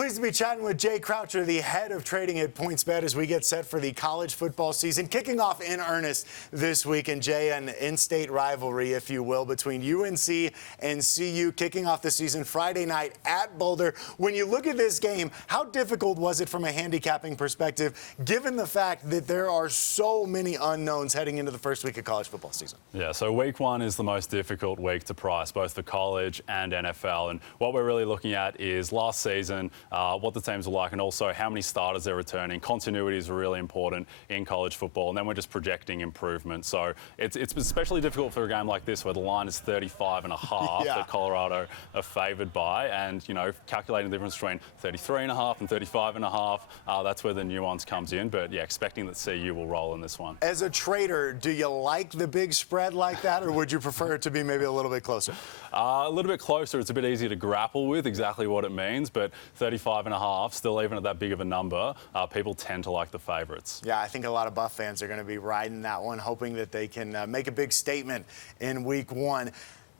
Pleased to be chatting with Jay Croucher, the head of trading at PointsBet, as we get set for the college football season, kicking off in earnest this week. And Jay, an in-state rivalry, if you will, between UNC and CU, kicking off the season Friday night at Boulder. When you look at this game, how difficult was it from a handicapping perspective, given the fact that there are so many unknowns heading into the first week of college football season? Yeah, so week one is the most difficult week to price, both for college and NFL. And what we're really looking at is last season, what the teams are like, and also how many starters they're returning. Continuity is really important in college football, and then we're just projecting improvement. So it's especially difficult for a game like this where the line is 35.5 that Colorado are favoured by, and calculating the difference between 33.5 and 35.5, that's where the nuance comes in. But yeah, expecting that CU will roll in this one. As a trader, do you like the big spread like that, or would you prefer it to be maybe a little bit closer? A little bit closer. It's a bit easier to grapple with exactly what it means, but 35.5, still even at that big of a number, people tend to like the favourites. Yeah, I think a lot of Buff fans are going to be riding that one, hoping that they can make a big statement in week one.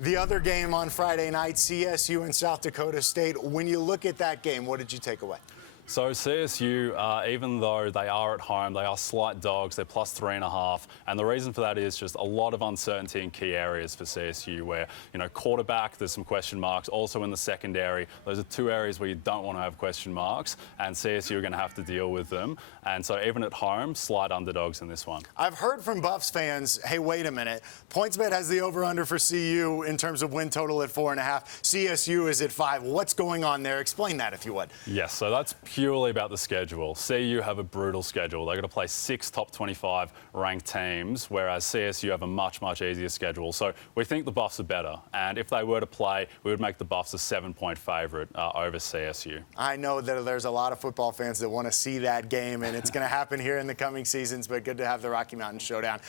The other game on Friday night, CSU and South Dakota State. When you look at that game, what did you take away? So CSU, even though they are at home, they are slight dogs. They're plus 3.5. And the reason for that is just a lot of uncertainty in key areas for CSU where, quarterback, there's some question marks. Also in the secondary, those are two areas where you don't want to have question marks. And CSU are going to have to deal with them. And so even at home, slight underdogs in this one. I've heard from Buffs fans, hey, wait a minute. PointsBet has the over-under for CU in terms of win total at 4.5. CSU is at 5. What's going on there? Explain that if you would. Yes, so that's purely about the schedule. CU have a brutal schedule. They're going to play 6 top 25 ranked teams, whereas CSU have a much, much easier schedule. So we think the Buffs are better. And if they were to play, we would make the Buffs a 7-point favourite over CSU. I know that there's a lot of football fans that want to see that game, and it's going to happen here in the coming seasons, but good to have the Rocky Mountain Showdown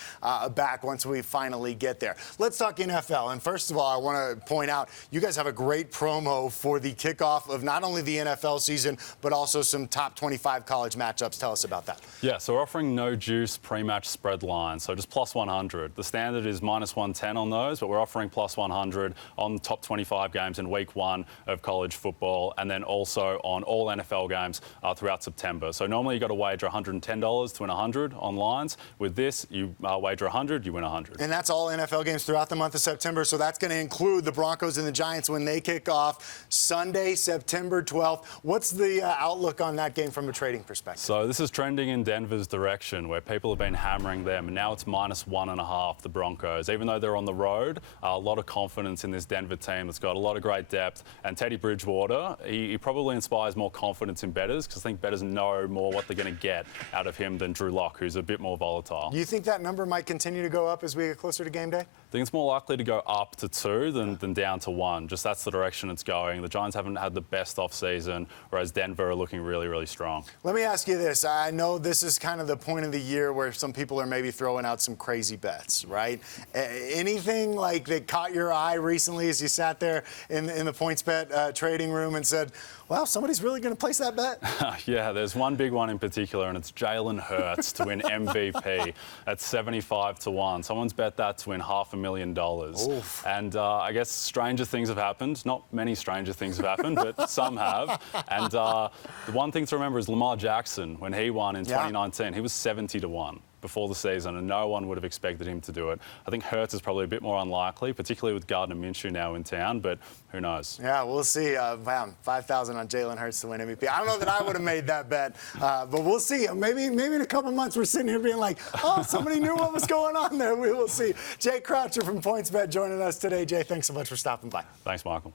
back once we finally get there. Let's talk NFL. And first of all, I want to point out, you guys have a great promo for the kickoff of not only the NFL season, but also some top 25 college matchups. Tell us about that. Yeah, so we're offering no juice pre-match spread lines, so just plus 100. The standard is minus 110 on those, but we're offering plus 100 on top 25 games in week one of college football, and then also on all NFL games throughout September. So normally you've got to wager $110 to win 100 on lines. With this, you wager 100, you win 100. And that's all NFL games throughout the month of September, so that's going to include the Broncos and the Giants when they kick off Sunday, September 12th. What's the outlook on that game from a trading perspective? So this is trending in Denver's direction, where people have been hammering them, and now it's minus 1.5, the Broncos. Even though they're on the road, a lot of confidence in this Denver team that's got a lot of great depth. And Teddy Bridgewater, he probably inspires more confidence in bettors, because I think bettors know more what they're going to get out of him than Drew Lock, who's a bit more volatile. Do you think that number might continue to go up as we get closer to game day? I think it's more likely to go up to 2 than down to 1. Just that's the direction it's going. The Giants haven't had the best off-season, whereas Denver are looking really, really strong. Let me ask you this. I know this is kind of the point of the year where some people are maybe throwing out some crazy bets, right? Anything like that caught your eye recently as you sat there in the PointsBet trading room and said, well, somebody's really going to place that bet? Yeah, there's one big one in particular, and it's Jalen Hurts to win MVP at 75 to 1. Someone's bet that to win $500,000. Oof. And I guess stranger things have happened. Not many stranger things have happened, but some have. And the one thing to remember is Lamar Jackson, when he won in 2019, he was 70 to 1 before the season, and no one would have expected him to do it. I think Hurts is probably a bit more unlikely, particularly with Gardner Minshew now in town, but who knows? Yeah, we'll see. 5,000 on Jalen Hurts to win MVP. I don't know that I would have made that bet, but we'll see. Maybe in a couple months we're sitting here being like, oh, somebody knew what was going on there. We will see. Jay Croucher from PointsBet joining us today. Jay, thanks so much for stopping by. Thanks, Michael.